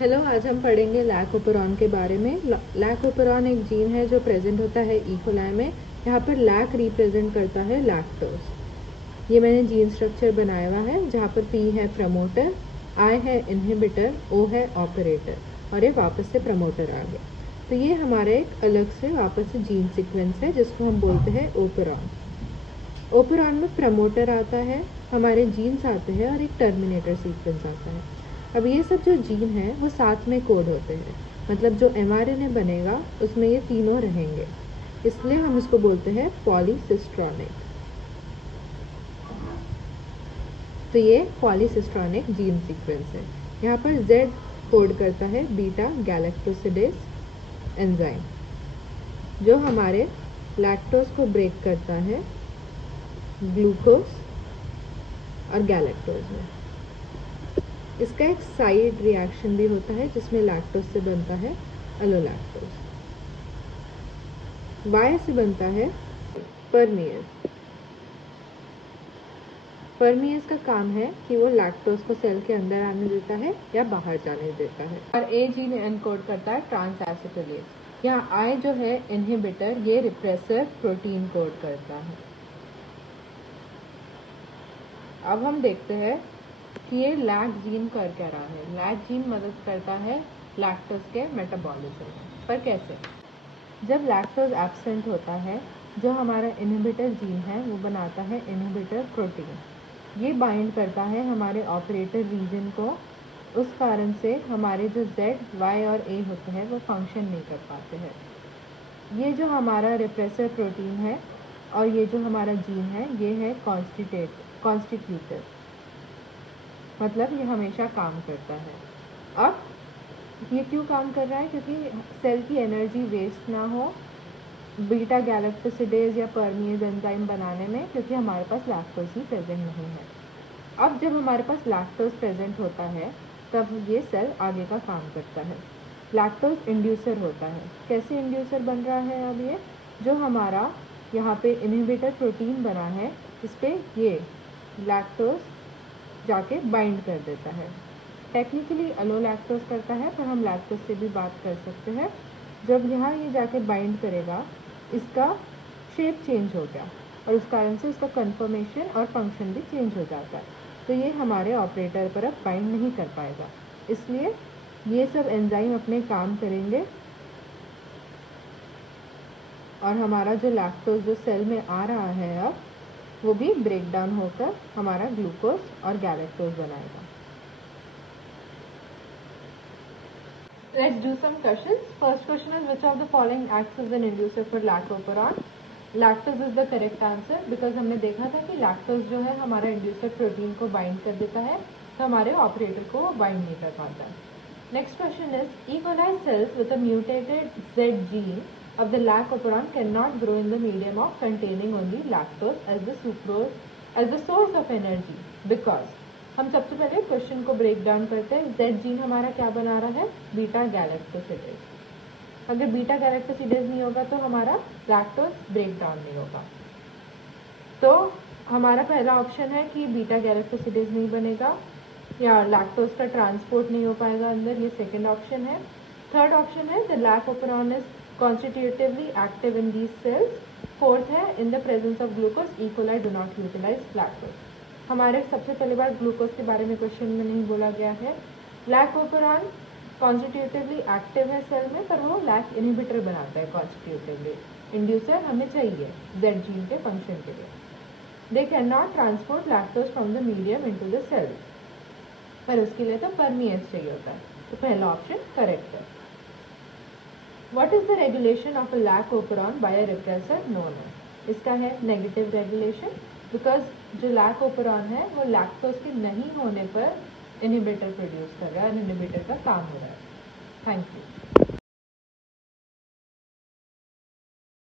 Hello, आज हम पढ़ेंगे लैकोपेरॉन के बारे में। लैकोपेरॉन एक जीन है जो प्रेजेंट होता है ई कोलाई में। यहाँ पर लैक रिप्रेजेंट करता है लैक्टोज। ये मैंने जीन स्ट्रक्चर बनाया हुआ है, जहाँ पर पी है प्रमोटर, आई है इनहिबिटर, ओ है ऑपरेटर और ये वापस से प्रमोटर आ गया। तो ये हमारे एक अलग से वापस से जीन सीक्वेंस है जिसको हम बोलते हैं ओपेरॉन। ओपेरॉन में प्रमोटर आता है, हमारे जीन्स आते हैं और एक टर्मिनेटर सीक्वेंस आता है। अब ये सब जो जीन है वो साथ में कोड होते हैं, मतलब जो mRNA बनेगा उसमें ये तीनों रहेंगे, इसलिए हम इसको बोलते हैं पॉलीसिस्ट्रॉनिक। तो ये पॉलीसिस्ट्रॉनिक जीन सीक्वेंस है। यहाँ पर Z कोड करता है बीटा गैलेक्टोसिडेज एंजाइम, जो हमारे लैक्टोज को ब्रेक करता है ग्लूकोज और गैलेक्टोज में। इसका एक साइड रिएक्शन भी होता है जिसमें लैक्टोज से बनता है अलोलैक्टोज। Y से बनता है परमीएज। परमीएज का काम है कि वो लैक्टोज को सेल के अंदर आने देता है या बाहर जाने देता है। और A जीन एनकोड करता है ट्रांसएसिटिलेज। यहाँ I जो है इनहिबिटर, ये रिप्रेसर प्रोटीन कोड करता है। अब हम देखते हैं कि ये लैक जीन कर क्या रहा है। लैक जीन मदद करता है लैक्टोज के मेटाबॉलिज्म में। पर कैसे? जब लैक्टोज एब्सेंट होता है, जो हमारा इनहिबिटर जीन है वो बनाता है इनहिबिटर प्रोटीन। ये बाइंड करता है हमारे ऑपरेटर रीजन को। उस कारण से हमारे जो Z, Y और A होते हैं वो फंक्शन नहीं कर पाते हैं। ये जो हमारा रिप्रेसर प्रोटीन है और ये जो हमारा जीन है ये है कॉन्स्टिट्यूटर, मतलब ये हमेशा काम करता है। अब ये क्यों काम कर रहा है? क्योंकि सेल की एनर्जी वेस्ट ना हो बीटा गैलेक्टोसिडेज या परमीएज एंजाइम बनाने में, क्योंकि हमारे पास लैक्टोज ही प्रेजेंट नहीं है। अब जब हमारे पास लैक्टोज प्रेजेंट होता है तब ये सेल आगे का काम करता है। लैक्टोज इंड्यूसर होता है। कैसे इंड्यूसर बन रहा है? अब ये जो हमारा यहाँ पे इनहिबिटर प्रोटीन बना है, इस पर ये लैक्टोज जाके बाइंड कर देता है। टेक्निकली अलोलैक्टोज करता है, पर हम लैक्टोज से भी बात कर सकते हैं। जब यहाँ ये जाके बाइंड करेगा, इसका शेप चेंज हो गया और उस कारण से उसका कन्फर्मेशन और फंक्शन भी चेंज हो जाता है। तो ये हमारे ऑपरेटर पर अब बाइंड नहीं कर पाएगा, इसलिए ये सब एंजाइम अपने काम करेंगे और हमारा जो लैक्टोज जो सेल में आ रहा है अब वो भी ब्रेक डाउन होकर हमारा ग्लूकोज और गैलेक्टोज बनाएगा। Let's do some questions. First question is, which of the following acts as an inducer for lactoperon? Lactose is the correct answer because हमने देखा था कि लैक्टोज जो है हमारा इंड्यूसर प्रोटीन को बाइंड कर देता है, तो हमारे ऑपरेटर को वो बाइंड नहीं कर पाता है। Next question is, E. coli cells with a mutated Z gene of the lactoperon cannot grow in the medium of containing only lactose as the sucrose as the source of energy because हम सबसे पहले question को break down करते हैं। Z gene हमारा क्या बना रहा है? Beta galactosidase. अगर बीटा गैलेक्टोसिडेज नहीं होगा तो हमारा लैक्टोज ब्रेक डाउन नहीं होगा। तो हमारा पहला ऑप्शन है कि बीटा गैलेक्टोसिडेज नहीं बनेगा या लैक्टोज का ट्रांसपोर्ट नहीं हो पाएगा अंदर, ये सेकेंड ऑप्शन है। थर्ड ऑप्शन है the lac operon is constitutively active in these cells. Fourth है in the presence of glucose E coli do not utilize lactose. हमारे सबसे पहली बार ग्लूकोज के बारे में क्वेश्चन में नहीं बोला गया है। लैकोपेरॉन कॉन्स्टिट्यूटिवली एक्टिव है सेल में, पर वो लैक इनहिबिटर बनाता है कॉन्स्टिट्यूटिवली। इंड्यूसर हमें चाहिए Z जीन के फंक्शन के लिए। They can not transport lactose from the medium into the cell, पर उसके लिए तो परमीएज चाहिए होता है, तो पहला ऑप्शन करेक्ट है। What is the regulation of a lac operon by a repressor known as? इसका है नेगेटिव रेगुलेशन, बिकॉज जो लैकोपेरॉन है वो लैक्टोज के नहीं होने पर इनहिबिटर प्रोड्यूस कर रहा है और इनहिबिटर का काम हो रहा है। Thank you.